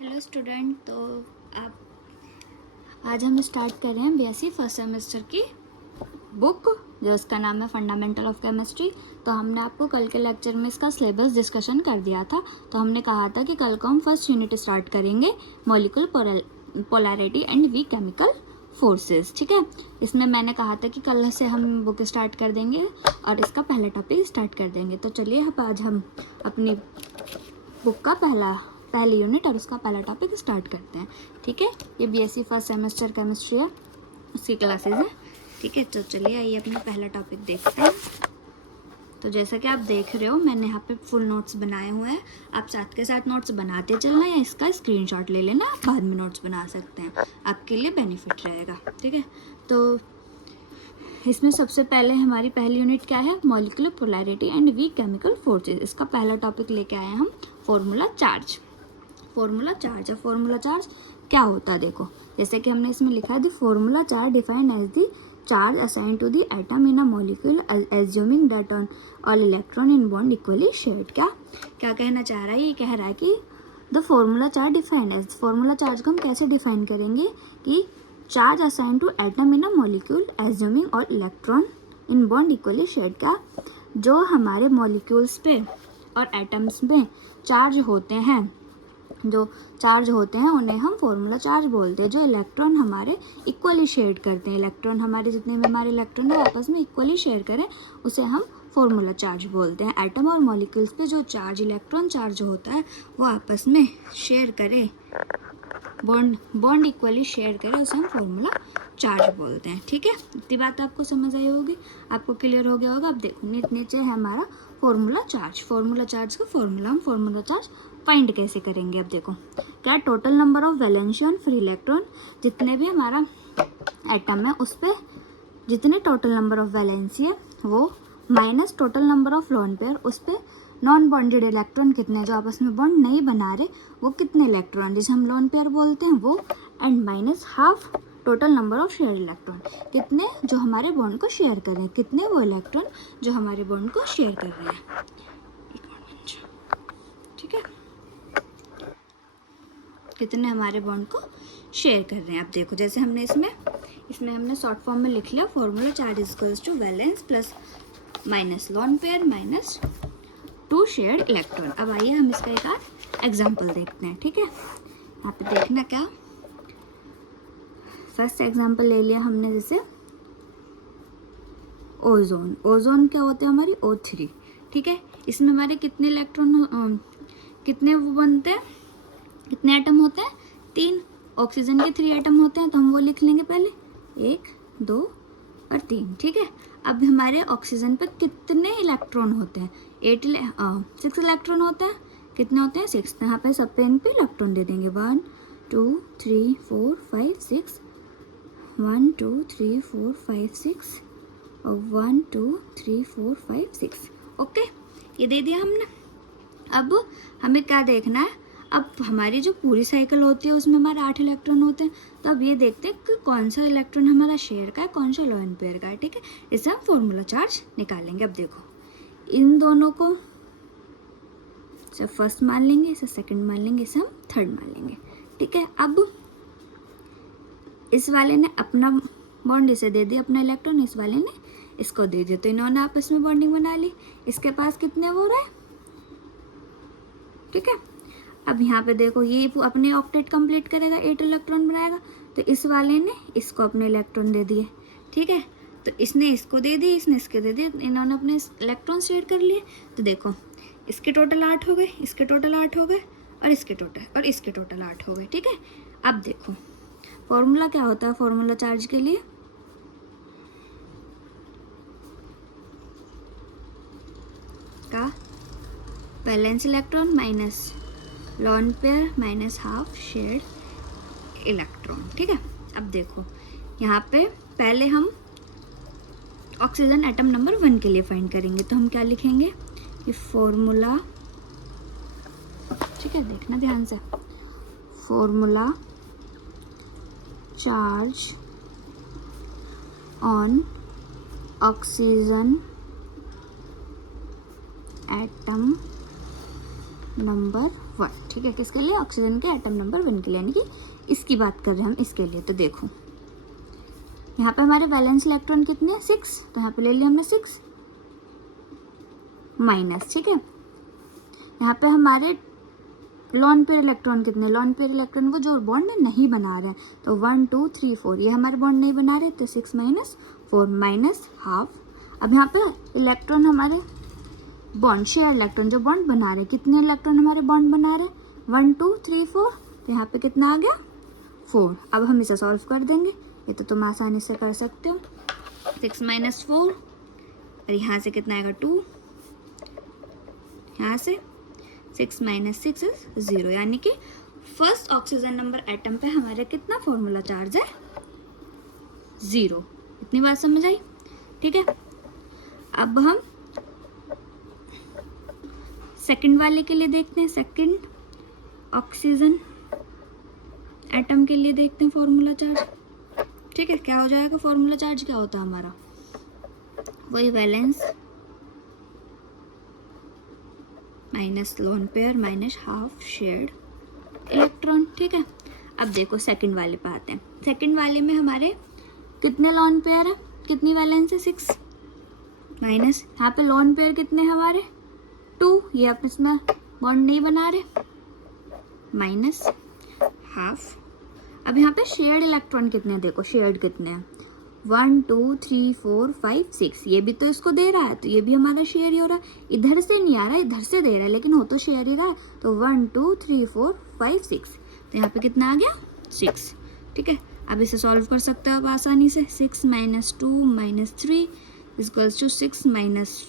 Hello student. तो आज हम स्टार्ट कर रहे हैं बीएससी फर्स्ट सेमेस्टर की बुक जिसका नाम है फंडामेंटल ऑफ केमिस्ट्री। तो हमने आपको कल के लेक्चर में इसका सिलेबस डिस्कशन कर दिया था। तो हमने कहा था कि कल को हम फर्स्ट यूनिट स्टार्ट करेंगे, molecular polarity and weak chemical forces. ठीक है, इसमें मैंने कहा था कि कल से हम बुक स्टार्ट कर देंगे और इसका पहला टॉपिक स्टार्ट कर देंगे। तो चलिए अब आज हम अपनी बुक का पहली यूनिट और उसका पहला टॉपिक स्टार्ट करते हैं। ठीक है, ये बीएससी फर्स्ट सेमेस्टर केमिस्ट्री है, उसकी क्लासेस है। ठीक है, तो चलिए आइए अपना पहला टॉपिक देखते हैं। तो जैसा कि आप देख रहे हो, मैंने यहाँ पे फुल नोट्स बनाए हुए हैं। आप साथ के साथ नोट्स बनाते चलना या इसका स्क्रीनशॉट ले लेना, आप बाद में नोट्स बना सकते हैं, आपके लिए बेनिफिट रहेगा। ठीक है, तो इसमें सबसे पहले हमारी पहली यूनिट क्या है, molecular polarity and weak chemical forces. इसका पहला टॉपिक लेके आए हैं हम फॉर्मूला चार्ज। फॉर्मूला चार्ज है, फॉर्मूला चार्ज क्या होता है देखो, जैसे कि हमने इसमें लिखा है the formula charge defined as the charge assigned to the atom in a molecule assuming that on all electron in bond equally shared. क्या कहना चाह रहा है, ये कह रहा है कि the formula charge defined as, formula charge को हम कैसे डिफाइन करेंगे कि charge assigned to atom in a molecule assuming all electron in bond equally shared. क्या, जो हमारे मॉलिक्यूल्स पे और एटम्स में चार्ज होते हैं, जो चार्ज होते हैं उन्हें हम फॉर्मूला चार्ज बोलते हैं। जो इलेक्ट्रॉन हमारे इक्वली शेयर करते हैं, इलेक्ट्रॉन हमारे जितने भी हमारे इलेक्ट्रॉन है आपस में इक्वली शेयर करें, उसे हम फॉर्मूला चार्ज बोलते हैं। एटम और मॉलिक्यूल्स पे जो चार्ज, इलेक्ट्रॉन चार्ज होता है वो आपस में शेयर करे, बॉन्ड इक्वली शेयर करे, उसे हम फॉर्मूला चार्ज बोलते हैं। ठीक है, इतनी बात आपको समझ आई होगी, आपको क्लियर हो गया होगा। अब देखो नीचे है हमारा फॉर्मूला चार्ज। फॉर्मूला चार्ज का फॉर्मूला, हम फॉर्मूला चार्ज फाइंड कैसे करेंगे। अब देखो क्या, total number of valency on free electron, जितने भी हमारा एटम है उस पर जितने टोटल नंबर ऑफ वैलेंसी है वो, minus total number of lone pair, उस पर नॉन बॉन्डेड इलेक्ट्रॉन कितने, जो आपस में बॉन्ड नहीं बना रहे वो कितने इलेक्ट्रॉन, जिसे हम लोन पेयर बोलते हैं वो, and minus half total number of share electron, कितने जो हमारे बॉन्ड को शेयर कर रहे हैं, कितने वो इलेक्ट्रॉन जो हमारे बॉन्ड को शेयर कर रहे हैं। ठीक है, कितने हमारे बॉन्ड को शेयर कर रहे हैं। अब देखो जैसे हमने इसमें हमने शॉर्ट फॉर्म में लिख लिया, formula charge is equals to valence plus minus lone pair minus two shared electron. अब आइए हम इसका एक आध एग्जाम्पल देखते हैं। ठीक है, यहाँ पे देखना क्या, फर्स्ट एग्जाम्पल ले लिया हमने, जैसे ओजोन। ओजोन क्या होते हैं हमारी O3। ठीक है, इसमें हमारे कितने इलेक्ट्रॉन, कितने वो बनते हैं, कितने एटम होते हैं, 3। ऑक्सीजन के 3 एटम होते हैं, तो हम वो लिख लेंगे पहले, 1 2 और 3। ठीक है, अब हमारे ऑक्सीजन पे कितने इलेक्ट्रॉन होते हैं, 6 इलेक्ट्रॉन होते हैं। कितने होते हैं, 6। यहाँ पे सब पे इन पे इलेक्ट्रॉन दे देंगे, 1 2 3 4 5 6, 1 2 3 4 5 6 और 1 2 3 4 5 6। ओके, ये दे दिया हमने। अब हमें क्या देखना है, अब हमारी जो पूरी साइकिल होती है उसमें हमारे 8 इलेक्ट्रॉन होते हैं। तो अब ये देखते हैं कि कौन सा इलेक्ट्रॉन हमारा शेयर का है, कौन सा लोन पेयर का है। ठीक है, इससे हम फॉर्मूला चार्ज निकालेंगे। अब देखो इन दोनों को इसे फर्स्ट मान लेंगे, इसे सेकंड मान लेंगे, इसे हम थर्ड मान लेंगे। ठीक है, अब इस वाले ने अपना बॉन्ड इसे दे दिया, अपना इलेक्ट्रॉन इस वाले ने इसको दे दिया, तो इन्होंने आपस में बॉन्डिंग बना ली। इसके पास कितने हो रहे हैं। ठीक है, अब यहाँ पे देखो ये अपने ऑक्टेट कंप्लीट करेगा, 8 इलेक्ट्रॉन बनाएगा, तो इस वाले ने इसको अपने इलेक्ट्रॉन दे दिए। ठीक है, तो इसने इसको दे दिए, इसने इसके दे दिए, इन्होंने अपने इलेक्ट्रॉन शेयर कर लिए। तो देखो इसके टोटल 8 हो गए, इसके टोटल 8 हो गए और इसके टोटल 8 हो गए। ठीक है, अब देखो फॉर्मूला क्या होता है फॉर्मूला चार्ज के लिए, का valence electron minus lone pair minus half shared electron. ठीक है, अब देखो यहाँ पे पहले हम ऑक्सीजन एटम नंबर 1 के लिए फाइंड करेंगे, तो हम क्या लिखेंगे कि फॉर्मूला, ठीक है देखना ध्यान से, formula charge on oxygen atom number 1, ठीक है। किसके लिए? ऑक्सीजन के एटम नंबर 1 के लिए, यानी कि इसकी बात कर रहे हैं हम इसके लिए। तो देखो यहाँ पे हमारे वैलेंस इलेक्ट्रॉन कितने हैं? 6, तो यहाँ पे ले लिया हमने 6 माइनस, ठीक है। यहाँ पे हमारे लॉन पेयर इलेक्ट्रॉन कितने? लॉन पेयर इलेक्ट्रॉन वो जो बॉन्ड नहीं बना रहे हैं, तो 1 2 3 4 ये हमारे बॉन्ड नहीं बना रहे, तो 6 माइनस 4 माइनस हाफ। अब यहाँ पे इलेक्ट्रॉन हमारे बॉन्ड शेयर इलेक्ट्रॉन जो बॉन्ड बना रहे हैं, कितने इलेक्ट्रॉन हमारे बॉन्ड बना रहे हैं? 1 2 3 4, तो यहाँ पे कितना आ गया? 4। अब हम इसे सॉल्व कर देंगे, ये तो तुम आसानी से कर सकते हो। 6 माइनस 4 और यहाँ से कितना आएगा? 2, यहाँ से 6 माइनस 6 इज 0, यानी कि फर्स्ट ऑक्सीजन नंबर एटम पे हमारे कितना फॉर्मूला चार्ज है? 0। इतनी बात समझ आई? ठीक है। अब हम सेकंड वाले के लिए देखते हैं, सेकंड ऑक्सीजन एटम के लिए देखते हैं फॉर्मूला चार्ज, ठीक है। क्या हो जाएगा? फॉर्मूला चार्ज क्या होता है हमारा? वही valence minus lone pair minus half shared electron, ठीक है। अब देखो सेकंड वाले पे आते हैं। सेकंड वाले में हमारे कितने लोन पेयर है? कितनी वैलेंस है? 6 माइनस यहाँ पे लोन पेयर कितने हमारे? 2, ये आप इसमें बॉन्ड नहीं बना रहे, माइनस हाफ। अब यहाँ पे शेयर्ड इलेक्ट्रॉन कितने? देखो शेयर्ड कितने हैं? 1 2 3 4 5 6, ये भी तो इसको दे रहा है, तो ये भी हमारा शेयर ही हो रहा है। इधर से नहीं आ रहा है, इधर से दे रहा है, लेकिन हो तो शेयर ही रहा है। तो 1 2 3 4 5 6, तो यहाँ पे कितना आ गया? 6, ठीक है। अब इसे सॉल्व कर सकते हो आप आसानी से। 6 minus 2 minus 3 is equals to 6 minus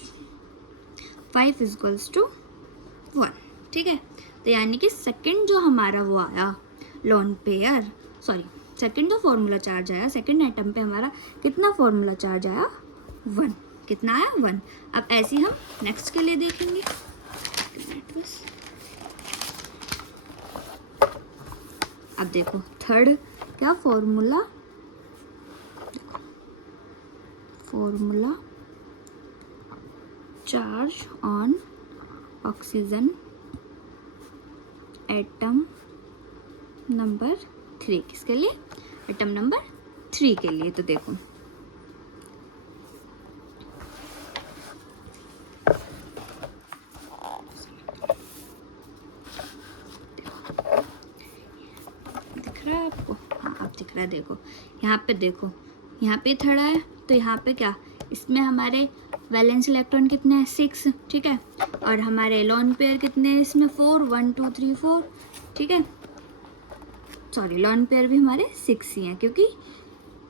5 is equals to 1, ठीक है। तो यानी कि सेकंड जो हमारा वो आया लोन पेयर, सॉरी सेकंड जो फॉर्मूला चार्ज आया सेकंड एटम पे हमारा कितना फॉर्मूला चार्ज आया? 1। कितना आया? 1। अब ऐसे ही हम नेक्स्ट के लिए देखेंगे। अब देखो थर्ड क्या formula, formula charge on oxygen atom number 3, किसके लिए? एटम नंबर 3 के लिए। तो देखो दिख रहा है आपको? हाँ अब दिख रहा है। देखो यहाँ पे, देखो यहाँ पे थर्ड है, तो यहाँ पे क्या? इसमें हमारे वैलेंस इलेक्ट्रॉन कितने हैं? 6, ठीक है। और हमारे लोन पेयर कितने हैं इसमें? 4 1 2 3 4, ठीक है। सॉरी लोन पेयर भी हमारे 6 ही हैं, क्योंकि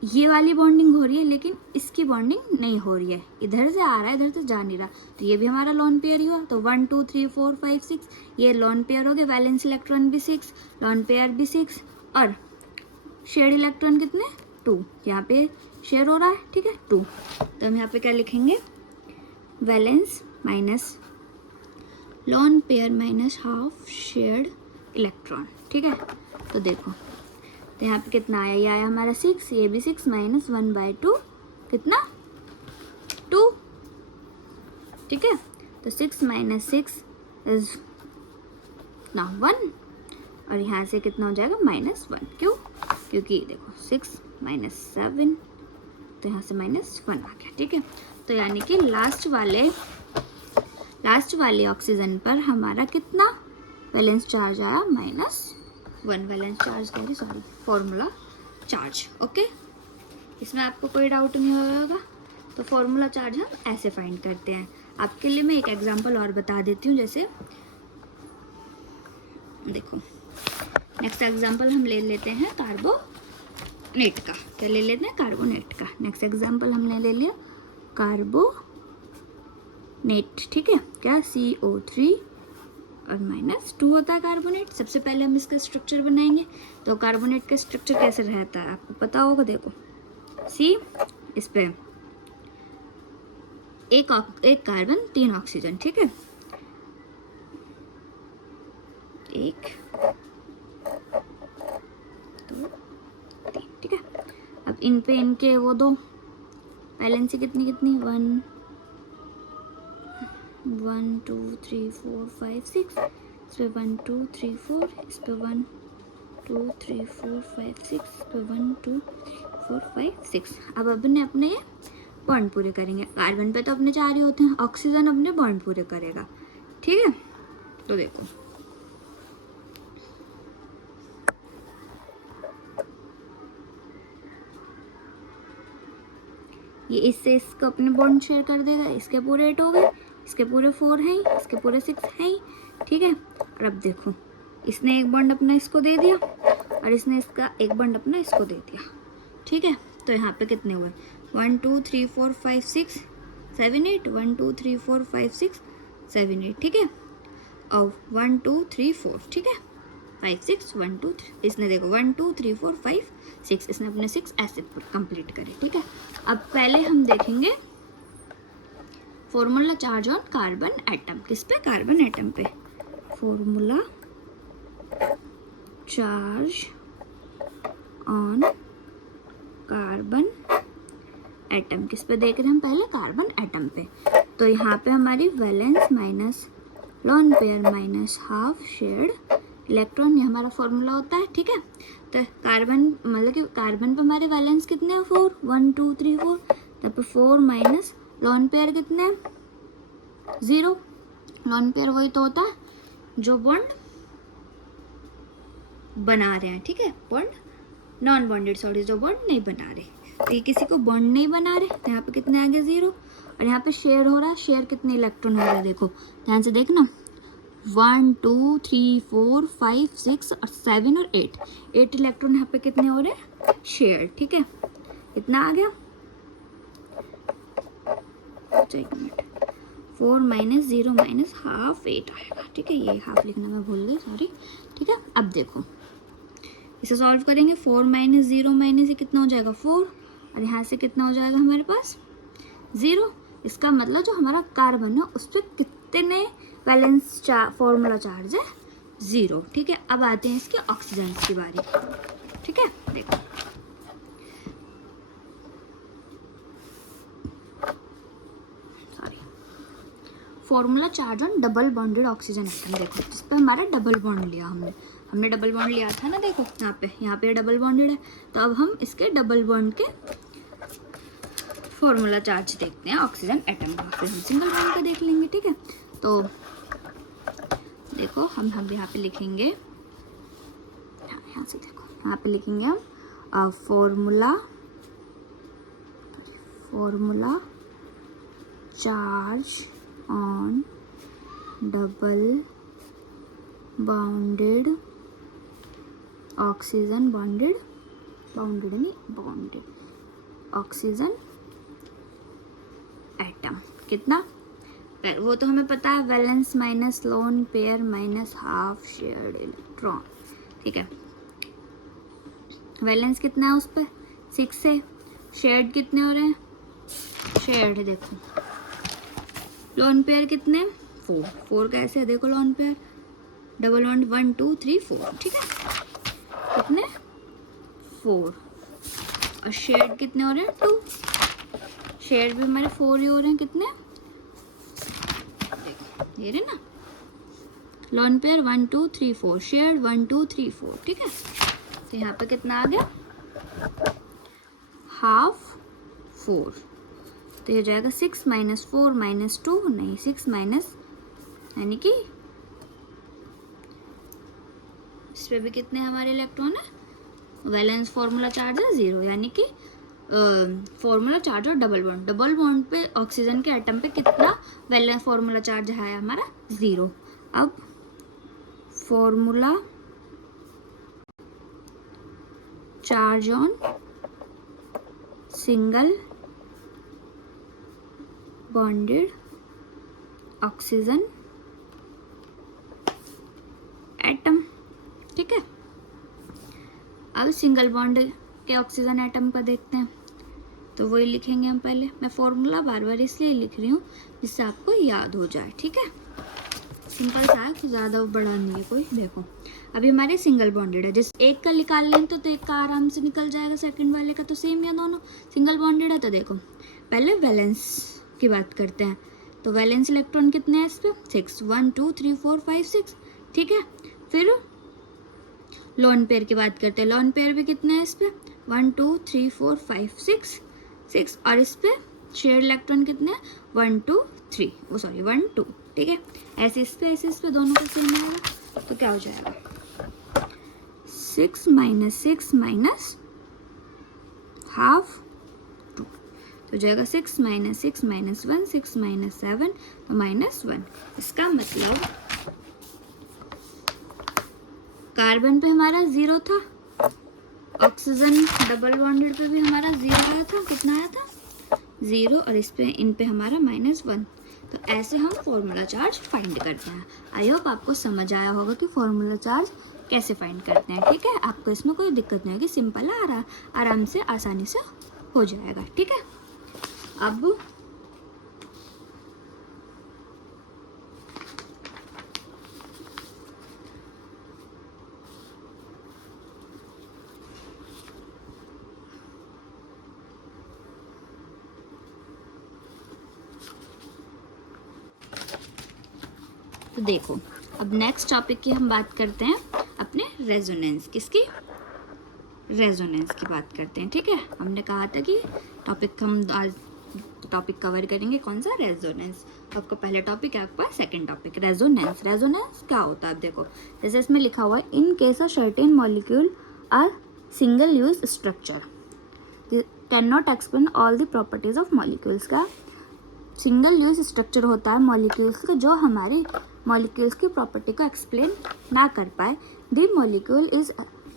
ये वाली बॉन्डिंग हो रही है लेकिन इसकी बॉन्डिंग नहीं हो रही है, इधर से आ रहा है इधर से जा नहीं रहा, तो ये भी हमारा लोन पेयर ही हुआ। तो 1 2 3 4 5 6 ये लोन पेयर हो गए। वैलेंस इलेक्ट्रॉन भी 6, लोन पेयर भी 6, और शेयर्ड इलेक्ट्रॉन कितने? 2, यहाँ पे शेयर हो रहा है, ठीक है 2। तो हम यहाँ पे क्या लिखेंगे? Valence minus lone pair minus half shared electron, ठीक है। तो देखो तो यहाँ पे कितना आया? ये आया हमारा 6, ये भी 6 माइनस 1/2 कितना? 2, ठीक है। तो 6 माइनस 6 इज ना 1, और यहाँ से कितना हो जाएगा? -1। क्यों? क्योंकि देखो 6 माइनस 7, तो यहाँ से -1 आ गया, ठीक है। तो यानी कि लास्ट वाले ऑक्सीजन पर हमारा कितना वैलेंस चार्ज आया? -1 वैलेंस चार्ज कह रही, सॉरी फॉर्मूला चार्ज, ओके। इसमें आपको कोई डाउट नहीं होगा। तो फॉर्मूला चार्ज हम ऐसे फाइंड करते हैं। आपके लिए मैं एक एग्जांपल और बता देती हूँ। जैसे देखो नेक्स्ट एग्जांपल हम ले लेते हैं कार्बोनेट का। क्या ले लेते हैं? कार्बोनेट का। नेक्स्ट एग्जांपल हमने ले लिया कार्बोनेट, ठीक है। क्या? CO3 और -2 होता है कार्बोनेट। सबसे पहले हम इसका स्ट्रक्चर बनाएंगे। तो कार्बोनेट का स्ट्रक्चर कैसे रहता है आपको पता होगा। देखो C, इस पे एक कार्बन 3 ऑक्सीजन, ठीक है। 1 2 3, ठीक है। अब इन पे इनके वो दो वैलेंसी कितनी 1 1 2 3 4 5 6, इस पे 1 2 3 4, इस पे 1 2 3 4 5 6, इस पे 1 2 3 4 5 6। अब अपने अपने ये बॉन्ड पूरे करेंगे। कार्बन पे तो अपने 4 ही होते हैं, ऑक्सीजन अपने बॉन्ड पूरे करेगा। ठीक है, तो देखो ये इससे इसको अपने बॉन्ड शेयर कर देगा। इसके पूरे 8 हो गए, इसके पूरे 4 हैं, इसके पूरे 6 हैं। ठीक है, और अब देखो इसने एक बॉन्ड अपना इसको दे दिया और इसने इसका एक बॉन्ड अपना इसको दे दिया। ठीक है, तो यहाँ पे कितने हुए 1 2 3 4 5 6 7 8, 1 2 3 4 5 6 7 8। ठीक है, और 1 2 3 4, ठीक है 5 6 1 2 3, इसने देखो 1 2 3 4 5 6, इसने अपने 6 ऐसे कंप्लीट करे। ठीक है, अब पहले हम देखेंगे formula charge on carbon atom. किस पे? कार्बन एटम पे। Formula charge on carbon atom किस पे देख रहे हैं हम? पहले कार्बन एटम पे। तो यहाँ पे हमारी valence minus lone pair minus half shared electron, ये हमारा फॉर्मूला होता है। ठीक है, तो कार्बन मतलब कि कार्बन पे हमारे वैलेंस कितने हैं? 4 1 2 3 4, तब पे 4 माइनस लोन पेयर कितने हैं? 0। लोन पेयर वही तो होता है जो बॉन्ड बना रहे हैं। ठीक है, बॉन्ड नॉन बॉन्डेड सॉरी, जो बॉन्ड नहीं बना रहे। तो ये किसी को बॉन्ड नहीं बना रहे, तो यहाँ पे कितने आ गए? 0। और यहाँ पे शेयर हो रहा है, शेयर कितने इलेक्ट्रॉन हो रहा है देखो ध्यान से देखना, 1 2 3 4 5 6 और 7 और 8 इलेक्ट्रॉन यहाँ पे कितने हो रहे हैं? शेयर। ठीक है, कितना आ गया? एक मिनट, 4 माइनस 0 माइनस हाफ 8 आएगा। ठीक है, ये हाफ लिखना मैं भूल गई, सॉरी। ठीक है, अब देखो इसे सॉल्व करेंगे। 4 माइनस 0 माइनस ये कितना हो जाएगा? 4, और यहाँ से कितना हो जाएगा हमारे पास? 0। इसका मतलब जो हमारा कार्बन है उस पर कितने वैलेंस फॉर्मूला चार्ज है? 0। ठीक है, अब आते हैं इसके ऑक्सीजन की बारी। ठीक है, देखो sorry, formula charge on double bonded oxygen atom. देखो जिस पे हमारा डबल बॉन्ड लिया हमने डबल बॉन्ड लिया था ना, देखो यहाँ पे डबल बॉन्डेड है। तो अब हम इसके डबल बॉन्ड के फॉर्मूला चार्ज देखते हैं ऑक्सीजन एटम का, फिर हम सिंगल बॉन्ड का देख लेंगे। ठीक है, तो देखो हम यहाँ पे लिखेंगे, यहाँ से देखो यहाँ पे लिखेंगे हम formula charge on double bounded oxygen bonded oxygen atom. कितना? वो तो हमें पता है, valence minus lone pair minus half shared electron. ठीक है, वैलेंस कितना है उस पर? 6 है। शेयर्ड कितने हो रहे हैं? शेयर्ड देखो लोन पेयर कितने? 4 कैसे है देखो, लोन पेयर डबल बॉन्ड 1 2 3 4। ठीक है, कितने? 4। और शेयर्ड कितने हो रहे हैं? 2। शेयर्ड भी हमारे 4 ही हो रहे हैं। कितने? ये रहे ना, लोन पेयर 1 2 3 4, शेयर्ड 1 2 3 4। ठीक है, तो यहाँ पे कितना आ गया? हाफ 4। तो ये जाएगा 6 माइनस 4 माइनस 2, नहीं 6 माइनस, यानी कि इस पे भी कितने हमारे इलेक्ट्रॉन है? वैलेंस फॉर्मूला चार्ज है 0, यानी कि फॉर्मूला चार्ज और डबल बॉन्ड पे ऑक्सीजन के एटम पे कितना वैलेंस फॉर्मूला चार्ज है हमारा? 0। अब formula charge on single bonded oxygen atom. ठीक है, अब सिंगल बॉन्ड के ऑक्सीजन एटम का देखते हैं। तो वही लिखेंगे हम पहले। मैं फॉर्मूला बार बार इसलिए लिख रही हूँ जिससे आपको याद हो जाए। ठीक है, सिंपल सा है, ज़्यादा बड़ा नहीं है कोई। देखो अभी हमारे सिंगल बॉन्डेड है, जिस एक का निकाल लें तो एक का आराम से निकल जाएगा, सेकंड वाले का तो सेम है, दोनों सिंगल बॉन्डेड है। तो देखो पहले वैलेंस की बात करते हैं। तो वैलेंस इलेक्ट्रॉन कितने हैं इस पर? 6 1 2 3 4 5 6। ठीक है। फिर लोन पेयर की बात करते हैं। लोन पेयर भी कितने हैं इस पे, 1 2 3 4 5 6 और इस पे शेयर इलेक्ट्रॉन कितने हैं, 1 2 3 1 2, ठीक है। ऐसे इस पे दोनों का सेम आएगा, तो क्या हो जाएगा 6 माइनस हाफ 2, तो जाएगा 6 माइनस 1 6 माइनस 7 तो -1। इसका मतलब कार्बन पे हमारा 0 था, ऑक्सीजन डबल बॉन्डेड पे भी हमारा 0 आया था, कितना आया था 0, और इस पे इन पे हमारा -1। तो ऐसे हम फॉर्मूला चार्ज फाइंड करते हैं। आई होप आपको समझ आया होगा कि फॉर्मूला चार्ज कैसे फाइंड करते हैं, ठीक है। आपको इसमें कोई दिक्कत नहीं होगी, सिंपल है, आराम से आसानी से हो जाएगा, ठीक है। अब तो देखो, अब नेक्स्ट टॉपिक की हम बात करते हैं अपने रेजोनेंस, किसकी, रेजोनेंस की बात करते हैं, ठीक है। हमने कहा था कि हम आज टॉपिक कवर करेंगे कौन सा, रेजोनेंस। तो आपका पहला टॉपिक है, आपका सेकंड टॉपिक रेजोनेंस। रेजोनेंस क्या होता है, आप देखो, जैसे इसमें लिखा हुआ है in case a certain molecule are single Lewis structure can not explain all the properties of molecules. का सिंगल यूज स्ट्रक्चर होता है मॉलिक्यूल्स का, जो हमारी मॉलिक्यूल्स की प्रॉपर्टी को एक्सप्लेन ना कर पाए। The molecule is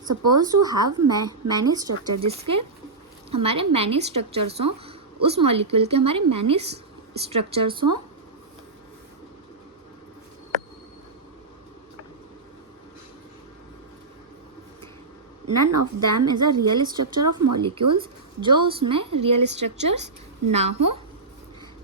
suppose to have many structure, जिसके हमारे मैनी स्ट्रक्चर्स हों, उस मॉलिक्यूल के हमारे मैनी स्ट्रक्चर्स हों, none of them is a real structure of molecules, जो उसमें रियल स्ट्रक्चर्स ना हो।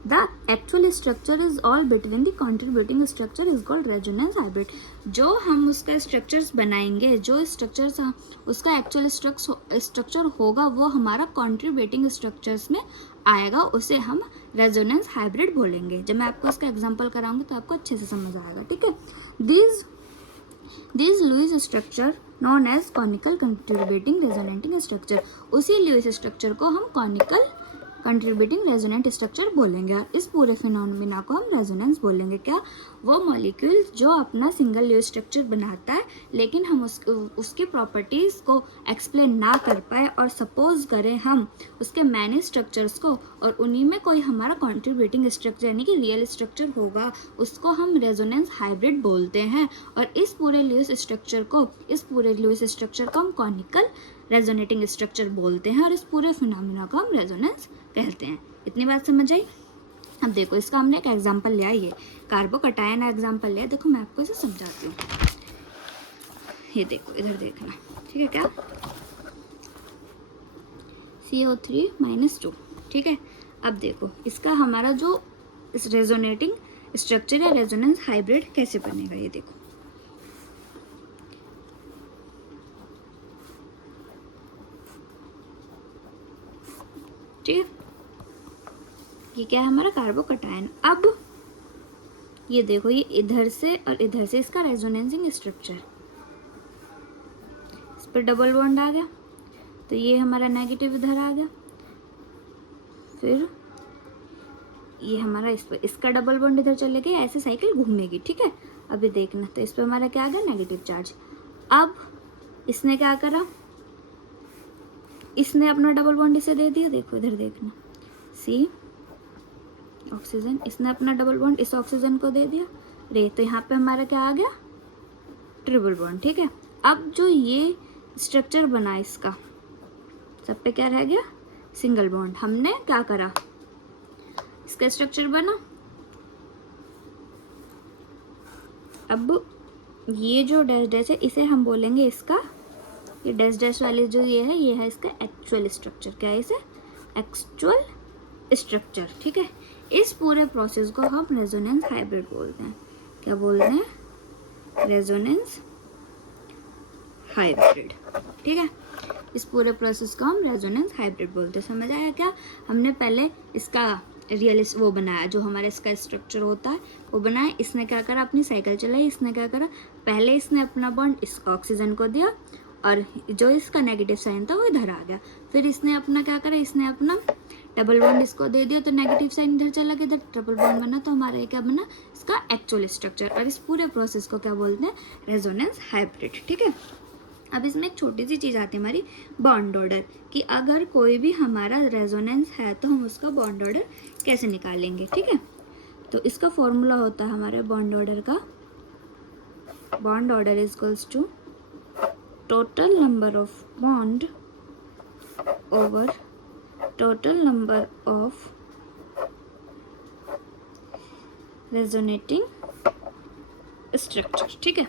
The actual structure is all between the contributing structure is called resonance hybrid। जो हम उसका स्ट्रक्चर्स बनाएंगे, जो स्ट्रक्चर्स उसका एक्चुअल स्ट्रक्चर होगा, वो हमारा कॉन्ट्रीब्यूटिंग स्ट्रक्चर्स में आएगा, उसे हम रेजोनेंस हाइब्रिड बोलेंगे। जब मैं आपको इसका एग्जांपल कराऊंगी तो आपको अच्छे से समझ आएगा, ठीक है। This Lewis structure known as canonical contributing resonating structure, उसी लुईस स्ट्रक्चर को हम कॉनिकल कंट्रीब्यूटिंग रेजोनेंट स्ट्रक्चर बोलेंगे, और इस पूरे फिनोमिना को हम रेजोनेंस बोलेंगे। क्या, वो मॉलिक्यूल जो अपना सिंगल यूज स्ट्रक्चर बनाता है, लेकिन हम उसके प्रॉपर्टीज़ को एक्सप्लेन ना कर पाए, और सपोज करें हम उसके मैनी स्ट्रक्चर्स को, और उन्हीं में कोई हमारा कंट्रीब्यूटिंग स्ट्रक्चर यानी कि रियल स्ट्रक्चर होगा, उसको हम रेजोनेंस हाइब्रिड बोलते हैं। और इस पूरे लुईस स्ट्रक्चर को हम कॉनिकल रेजोनेटिंग स्ट्रक्चर बोलते हैं, और इस पूरे फिनोमिना को हम रेजोनेंस कहते हैं। इतनी बात समझ आई। अब देखो, इसका हमने एक एग्जांपल लिया, ये कार्बोकटायन एग्जांपल लिया। देखो मैं आपको इसे समझाती हूँ, ये देखो, इधर देखना, ठीक है। क्या, CO3 - 2, ठीक है। अब देखो, इसका हमारा जो इस रेजोनेटिंग स्ट्रक्चर या रेजोनेंस हाइब्रिड कैसे बनेगा, ये देखो। ठीक है, ये क्या है हमारा कार्बोकटायन। अब ये देखो, ये इधर से और इधर से इसका रेजोनेंसिंग स्ट्रक्चर, इस पर डबल बॉन्ड आ गया, तो ये हमारा नेगेटिव इधर आ गया। फिर ये हमारा इस पर, इसका डबल बॉन्ड इधर चले गए, ऐसे साइकिल घूमेगी, ठीक है। अभी देखना, तो इस पर हमारा क्या आ गया, नेगेटिव चार्ज। अब इसने क्या करा, इसने अपना डबल बॉन्ड इसे दे दिया, देखो इधर देखना, सी ऑक्सीजन, इसने अपना डबल बॉन्ड इस ऑक्सीजन को दे दिया, रे, तो यहाँ पे हमारा क्या आ गया, ट्रिपल बॉन्ड, ठीक है। अब जो ये स्ट्रक्चर बना इसका, सब पे क्या रह गया, सिंगल बॉन्ड। हमने क्या करा, इसका स्ट्रक्चर बना, अब ये जो डैश डैश है, इसे हम बोलेंगे इसका, ये डैश डैश वाले जो ये है इसका एक्चुअल स्ट्रक्चर। क्या है इसे, एक्चुअल स्ट्रक्चर, ठीक है। इस पूरे प्रोसेस को हम रेजोनेंस हाइब्रिड बोलते हैं। क्या बोलते हैं, रेजोनेंस हाइब्रिड, ठीक है। इस पूरे प्रोसेस को हम रेजोनेंस हाइब्रिड बोलते हैं। समझ आया क्या, हमने पहले इसका रियलिस्ट वो बनाया, जो हमारा इसका स्ट्रक्चर होता है वो बनाया। इसने क्या करा, अपनी साइकिल चलाई। इसने क्या करा, पहले इसने अपना बॉन्ड इस ऑक्सीजन को दिया और जो इसका नेगेटिव साइन था वो इधर आ गया। फिर इसने अपना क्या करा, इसने अपना डबल बॉन्ड इसको दे दिया, तो नेगेटिव साइन इधर चला गया, इधर डबल बॉन्ड बना, तो हमारा ये क्या बना, इसका एक्चुअल स्ट्रक्चर। और इस पूरे प्रोसेस को क्या बोलते हैं, रेजोनेंस हाइब्रिड। ठीक है, अब इसमें एक छोटी सी चीज़ आती है हमारी बॉन्ड ऑर्डर, कि अगर कोई भी हमारा रेजोनेंस है तो हम उसका बॉन्ड ऑर्डर कैसे निकालेंगे। ठीक है, तो इसका फॉर्मूला होता है हमारे बॉन्ड ऑर्डर का, bond order is equals to total number of bond over total number of resonating structure. ठीक है,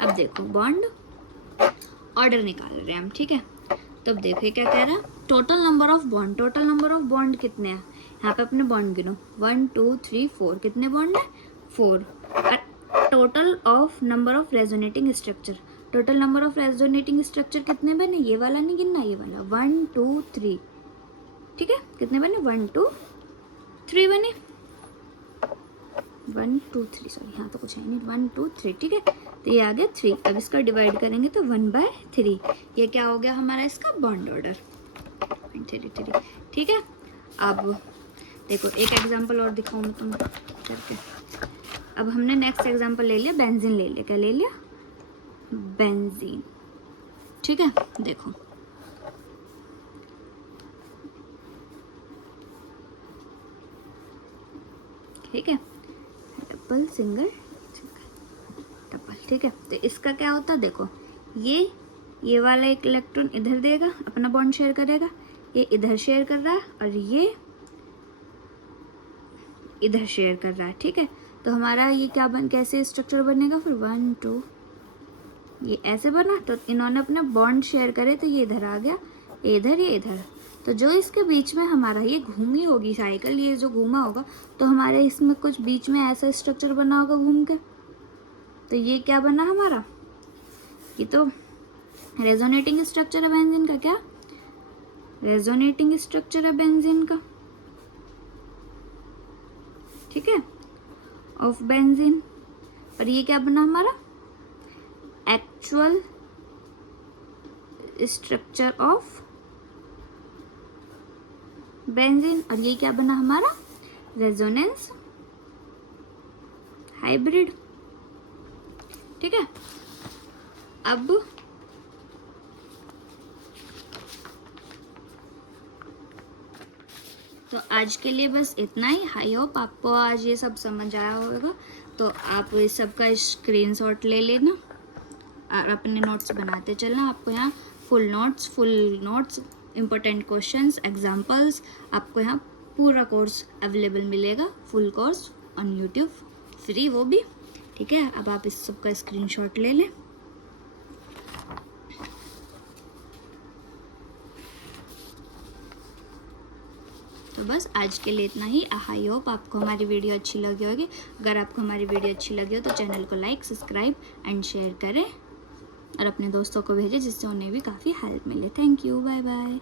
अब देखो बॉन्ड ऑर्डर निकाल रहे हैं हम। ठीक है, तो अब देखिए क्या कह रहा है, total number of bond. Total number of bond कितने हैं, यहाँ पे अपने बॉन्ड गिनो, 1 2 3 4, कितने बॉन्ड है, 4। Total of number of resonating structure, total number of resonating structure कितने बने, ये वाला नहीं गिनना, ये वाला 1 2 3। ठीक है, कितने बने, 1 2 3 बने, 1 2 3, सॉरी यहाँ तो कुछ है नहीं, 1 2 3। ठीक है, तो ये आ गया 3। अब इसका डिवाइड करेंगे तो 1/3, ये क्या हो गया हमारा इसका बॉन्ड ऑर्डर 3। ठीक है, अब देखो एक एग्जांपल और दिखाऊँ मैं तुम करके। अब हमने नेक्स्ट एग्जांपल ले लिया, बेंजीन ले लिया, क्या ले लिया, बेंजीन। ठीक है, देखो ठीक है, डबल सिंगल डबल। ठीक है, तो इसका क्या होता है, देखो ये वाला एक इलेक्ट्रॉन इधर देगा, अपना बॉन्ड शेयर करेगा, ये इधर शेयर कर रहा है और ये इधर शेयर कर रहा है। ठीक है, तो हमारा ये क्या कैसे स्ट्रक्चर बनेगा, फिर 1 2, ये ऐसे बना, तो इन्होंने अपने बॉन्ड शेयर करे, तो ये इधर आ गया, ये इधर। तो जो इसके बीच में हमारा ये घूमी होगी साइकिल, ये जो घूमा होगा, तो हमारे इसमें कुछ बीच में ऐसा स्ट्रक्चर बना होगा घूम के, तो ये क्या बना हमारा, ये तो रेजोनेटिंग स्ट्रक्चर है बेंजीन का। क्या रेजोनेटिंग स्ट्रक्चर है बेंजीन का। ठीक है, ऑफ बेंजीन। और ये क्या बना हमारा, एक्चुअल स्ट्रक्चर ऑफ बेंजीन। और ये क्या बना हमारा, रेजोनेंस हाइब्रिड। ठीक है, अब तो आज के लिए बस इतना ही। आई होप आपको आज ये सब समझ आया होगा। तो आप इस सब का स्क्रीनशॉट ले लेना और अपने नोट्स बनाते चलना। आपको यहाँ full notes important questions, examples, आपको यहाँ पूरा कोर्स अवेलेबल मिलेगा, full course on YouTube, free वो भी। ठीक है, अब आप इस सब का स्क्रीनशॉट ले लें। तो बस आज के लिए इतना ही। आई होप आपको हमारी वीडियो अच्छी लगी होगी। अगर आपको हमारी वीडियो अच्छी लगी हो तो चैनल को लाइक, सब्सक्राइब एंड शेयर करें और अपने दोस्तों को भेजें, जिससे उन्हें भी काफ़ी हेल्प मिले। Thank you, bye bye.